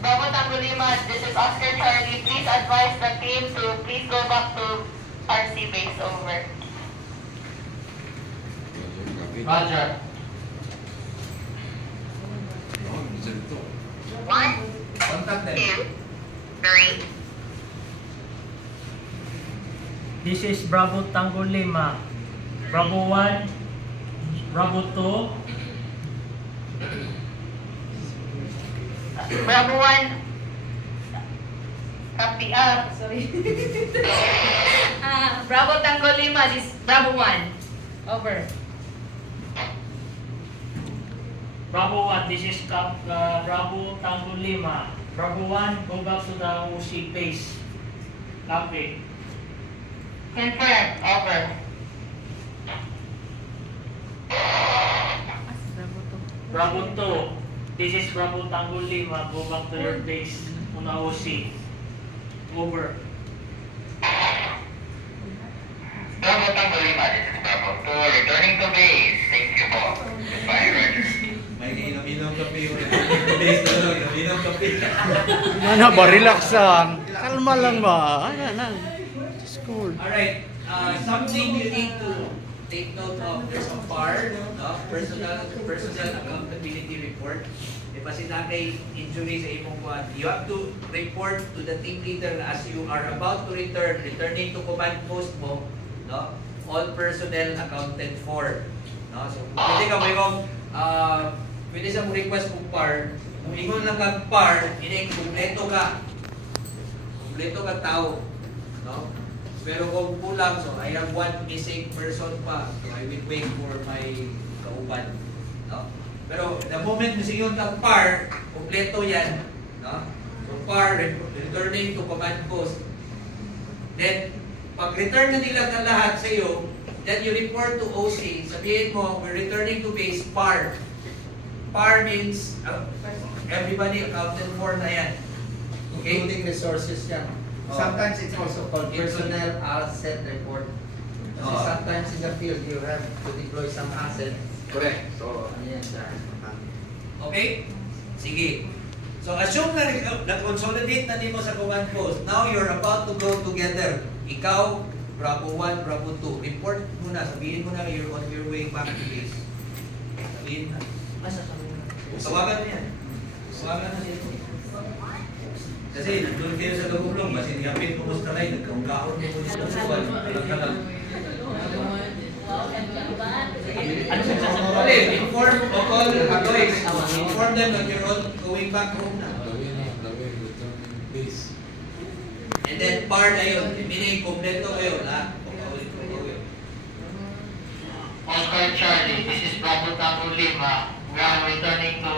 Bravo Tango Lima, this is Oscar Charlie. Please advise the team to please go back to RC base. Over. Roger. 1, Contact them. 2, 3. This is Bravo Tango Lima. Bravo 1, Bravo 2. Bravo 1. Copy. Sorry. Bravo Tango Lima, this Bravo 1. Over. Bravo 1, this is Bravo Tango Lima. Bravo 1, go back to the OC base. Copy. Confirm. Over. Bravo 2, this is Bravo Tango Lima. Go back to your base on the OC. Over. Bravo Tango Lima, this is Bravo 2. Returning to base. Thank you po. Goodbye, Roger. May inom-inom kape yung base na lang. Inom kape. Ano ba? Relax lang. Kalma lang ba? Ano na. It's cool. Alright. Something you need to take note of. There's a PAR, no? Personal Accountability Report. If sinakay injury sa imong kuan, you have to report to the team leader as you are about to returning to command post mo, no? All personnel accounted for, no? So pwede ka pwede sa mo request kung PAR, kung ingon lang kag PAR, ini kumpleto ka tao, no? Pero kung kulang, so I have one missing person pa, so I will wait for my kauban, no? Pero the moment singon kag PAR, kumpleto yan, no? So PAR, returning to command post. Then, pag return na nila ka lahat sa iyo, then you report to OC, sabihin mo, we're returning to base PAR. PAR means everybody accounted for na yan. Okay? Including resources yan. Sometimes it's also called personnel asset report. Kasi sometimes in the field you have to deploy some asset. Correct. So, ano yan siya? Okay? Sige. So, assume na consolidate na nimo sa command post. Now, you're about to go together. Ikaw, Bravo 1, Bravo 2. Report muna. Sabihin mo na you're on your way back to base. Sabihin na. Tawagan mo yan. Tawagan na siya. Kasi nandun kayo sa Lagumlong, kasi niyapin mo sa talay, nagkaungkaon mo sa susuan. Inform of all employees. Inform them that you're all going back home na. And then PAR na yun, meaning kompleto kayo, lahat. Oscar Charlie, this is Bravo Tango Lima. We are returning to